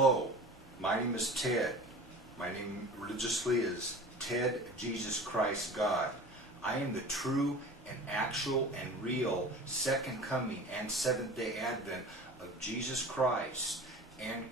Hello, my name is Ted. My name religiously is Ted Jesus Christ God. I am the true and actual and real second coming and Seventh-day Advent of Jesus Christ and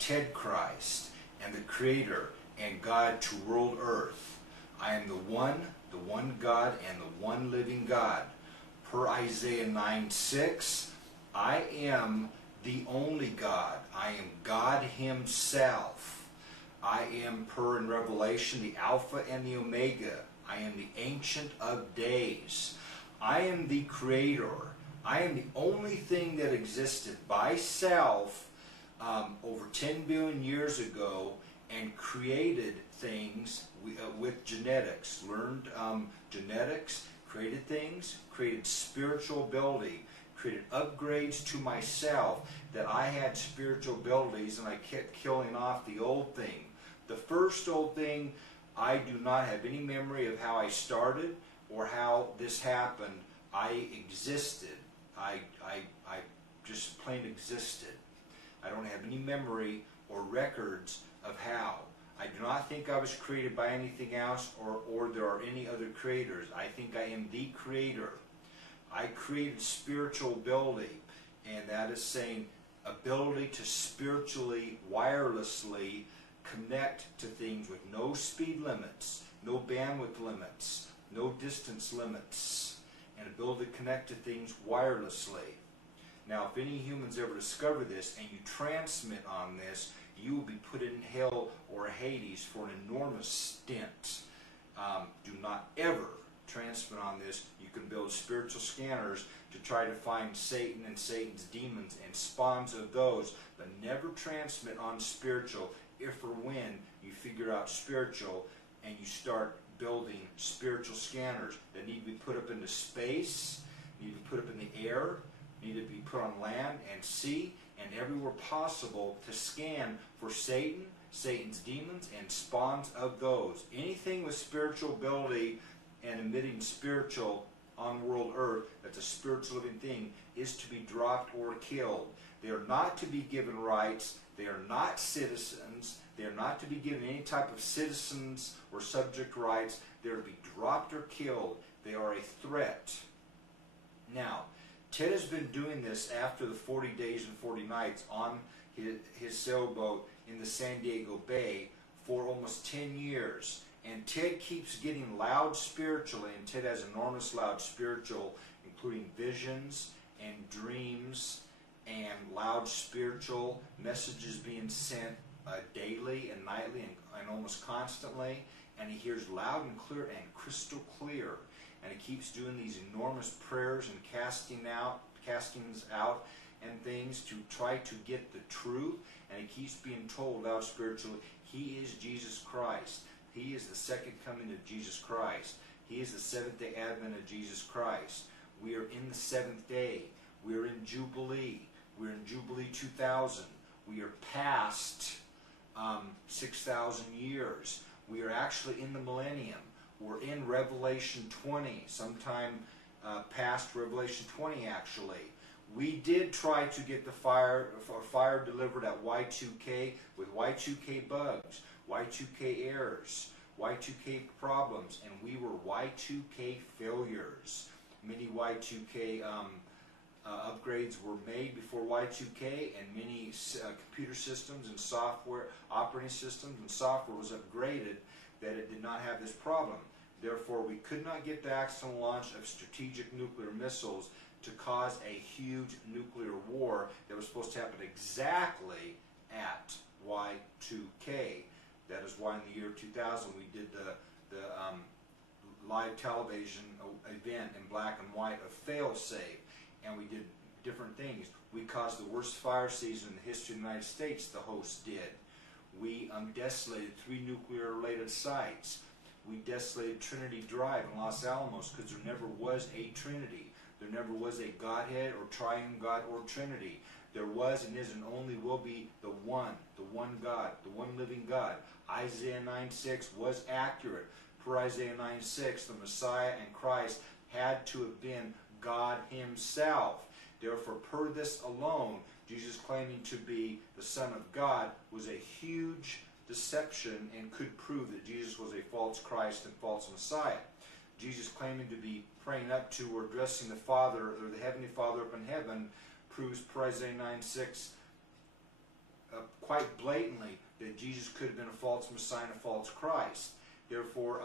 Ted Christ and the Creator and God to world earth. I am the one God and the one living God. Per Isaiah 9:6, I am the only God. I am God Himself. I am, per in Revelation, the Alpha and the Omega. I am the Ancient of Days. I am the Creator. I am the only thing that existed by self over 10 billion years ago and created things with genetics. Learned genetics, created things, created spiritual ability, created upgrades to myself, that I had spiritual abilities and I kept killing off the old thing. The first old thing, I do not have any memory of how I started or how this happened. I existed. I just plain existed. I don't have any memory or records of how. I do not think I was created by anything else or there are any other creators. I think I am the Creator. I created spiritual ability, and that is saying ability to spiritually, wirelessly connect to things with no speed limits, no bandwidth limits, no distance limits, and ability to connect to things wirelessly. Now, if any humans ever discover this and you transmit on this, you will be put in hell or Hades for an enormous stint. Do not ever transmit on this. You can build spiritual scanners to try to find Satan and Satan's demons and spawns of those, but never transmit on spiritual if or when you figure out spiritual and you start building spiritual scanners that need to be put up into space, need to be put up in the air, need to be put on land and sea and everywhere possible to scan for Satan, Satan's demons, and spawns of those. Anything with spiritual ability and emitting spiritual on world earth, that's a spiritual living thing, is to be dropped or killed. They are not to be given rights. They are not citizens. They are not to be given any type of citizens or subject rights. They are to be dropped or killed. They are a threat. Now, Ted has been doing this after the 40 days and 40 nights on his sailboat in the San Diego Bay for almost 10 years. And Ted keeps getting loud spiritually, and Ted has enormous loud spiritual, including visions and dreams and loud spiritual messages being sent daily and nightly and almost constantly. And he hears loud and clear and crystal clear. And he keeps doing these enormous prayers and castings out and things to try to get the truth. And he keeps being told loud spiritually, he is Jesus Christ. He is the second coming of Jesus Christ. He is the Seventh-day Advent of Jesus Christ. We are in the seventh day. We are in Jubilee. We're in Jubilee 2000. We are past 6,000 years. We are actually in the millennium. We're in Revelation 20, sometime past Revelation 20 actually. We did try to get the fire delivered at Y2K with Y2K bugs, Y2K errors, Y2K problems, and we were Y2K failures. Many Y2K upgrades were made before Y2K, and many computer systems and software, operating systems and software was upgraded that it did not have this problem. Therefore, we could not get the accidental launch of strategic nuclear missiles to cause a huge nuclear war that was supposed to happen exactly at Y2K. That is why in the year 2000 we did the live television event in black and white of fail-safe, and we did different things. We caused the worst fire season in the history of the United States, the host did. We desolated 3 nuclear-related sites. We desolated Trinity Drive in Los Alamos because there never was a Trinity. There never was a Godhead or Triune God or Trinity. There was and is and only will be the one God, the one living God. Isaiah 9:6 was accurate. Per Isaiah 9:6, the Messiah and Christ had to have been God Himself. Therefore, per this alone, Jesus claiming to be the Son of God was a huge deception and could prove that Jesus was a false Christ and false Messiah. Jesus claiming to be praying up to or addressing the Father or the Heavenly Father up in heaven proves per Isaiah 9:6 quite blatantly that Jesus could have been a false Messiah and a false Christ. Therefore,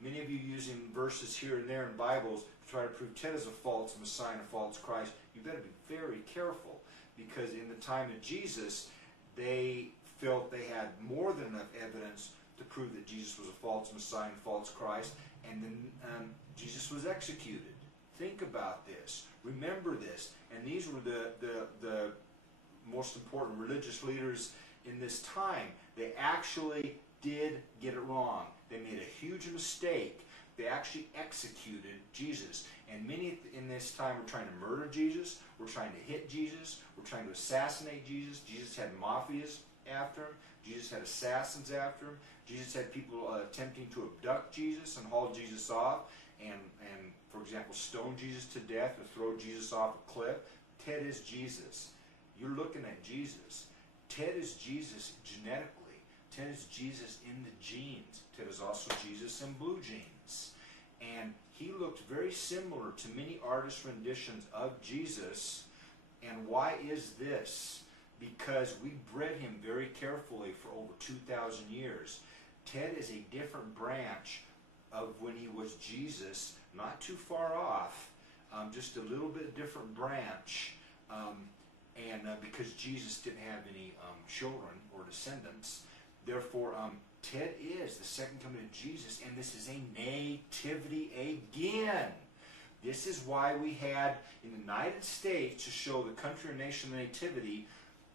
many of you using verses here and there in Bibles to try to prove Ted is a false Messiah and a false Christ, you better be very careful, because in the time of Jesus, they felt they had more than enough evidence to prove that Jesus was a false Messiah and false Christ, and then Jesus was executed. Think about this. Remember this. And these were the most important religious leaders in this time. They actually did get it wrong. They made a huge mistake. They actually executed Jesus. And many in this time were trying to murder Jesus, were trying to hit Jesus, were trying to assassinate Jesus. Jesus had mafias after him. Jesus had assassins after him. Jesus had people attempting to abduct Jesus and haul Jesus off and for example, stone Jesus to death or throw Jesus off a cliff. Ted is Jesus. You're looking at Jesus. Ted is Jesus genetically. Ted is Jesus in the genes. Ted is also Jesus in blue jeans. And he looked very similar to many artist renditions of Jesus. And why is this? Because we bred him very carefully for over 2,000 years. Ted is a different branch of when he was Jesus, not too far off, just a little bit different branch. Because Jesus didn't have any children or descendants, therefore Ted is the second coming of Jesus, and this is a nativity again. This is why we had in the United States, to show the country or nation nativity,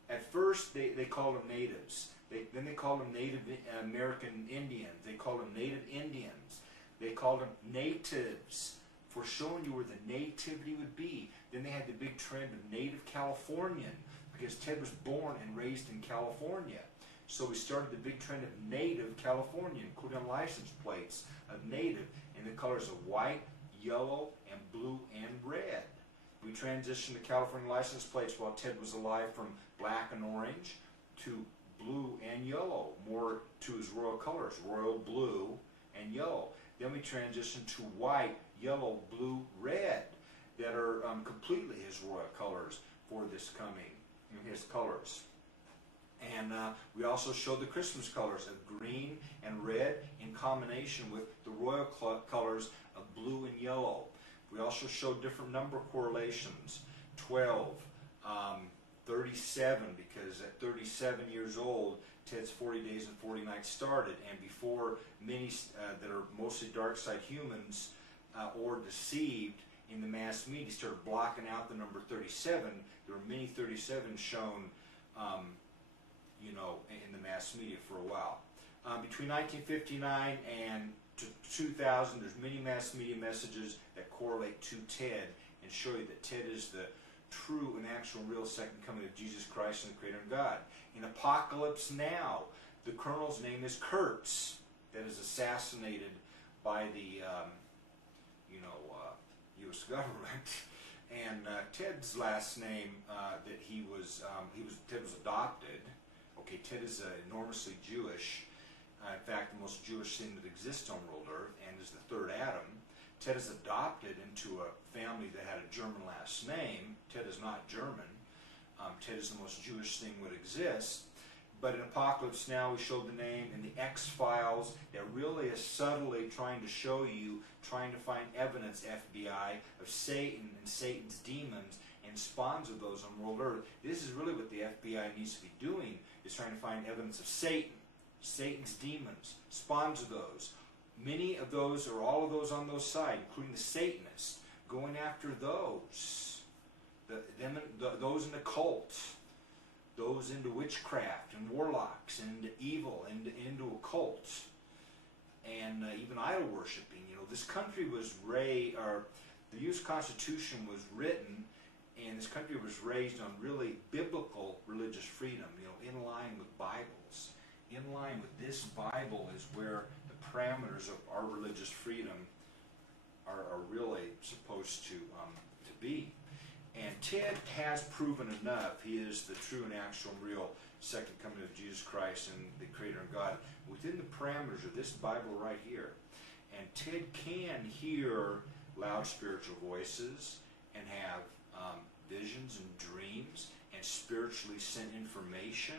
at first they called them natives. Then they called them Native American Indians. They called them Native Indians. They called them natives, for showing you where the nativity would be. Then they had the big trend of Native Californian, because Ted was born and raised in California. So we started the big trend of Native Californian, including on license plates of Native, in the colors of white, yellow, and blue, and red. We transitioned the California license plates while Ted was alive from black and orange to blue and yellow, more to his royal colors, royal blue and yellow. Then we transitioned to white, yellow, blue, red, that are completely his royal colors for this coming, in his colors. And we also showed the Christmas colors of green and red in combination with the royal colors of blue and yellow. We also showed different number correlations, 12, 37, because at 37 years old, Ted's 40 days and 40 nights started, and before many that are mostly dark side humans or deceived in the mass media started blocking out the number 37, there were many 37 shown in the mass media for a while. Between 1959 and 2000, there's many mass media messages that correlate to Ted and show you that Ted is the true and actual real second coming of Jesus Christ and the Creator and God. In Apocalypse Now, the colonel's name is Kurtz, that is assassinated by the U.S. government. And Ted's last name, Ted was adopted. Okay, Ted is enormously Jewish. In fact, the most Jewish thing that exists on world Earth, and is the third Adam. Ted is adopted into a family that had a German last name. Ted is not German. Ted is the most Jewish thing that exists. But in Apocalypse Now, we showed the name in the X-Files that really is subtly trying to show you, trying to find evidence, FBI, of Satan and Satan's demons and spawns of those on world Earth. This is really what the FBI needs to be doing, is trying to find evidence of Satan, Satan's demons, spawns of those. Many of those, or all of those on those sides, including the Satanists, going after those. Those in the cult, those into witchcraft and warlocks and into evil and into occult, and even idol worshiping. This country was raised, or the U.S. Constitution was written, and this country was raised on really biblical religious freedom, in line with Bibles. In line with this Bible is where the parameters of our religious freedom are really supposed to be. And Ted has proven enough. He is the true and actual and real second coming of Jesus Christ and the Creator and God within the parameters of this Bible right here. And Ted can hear loud spiritual voices and have visions and dreams and spiritually sent information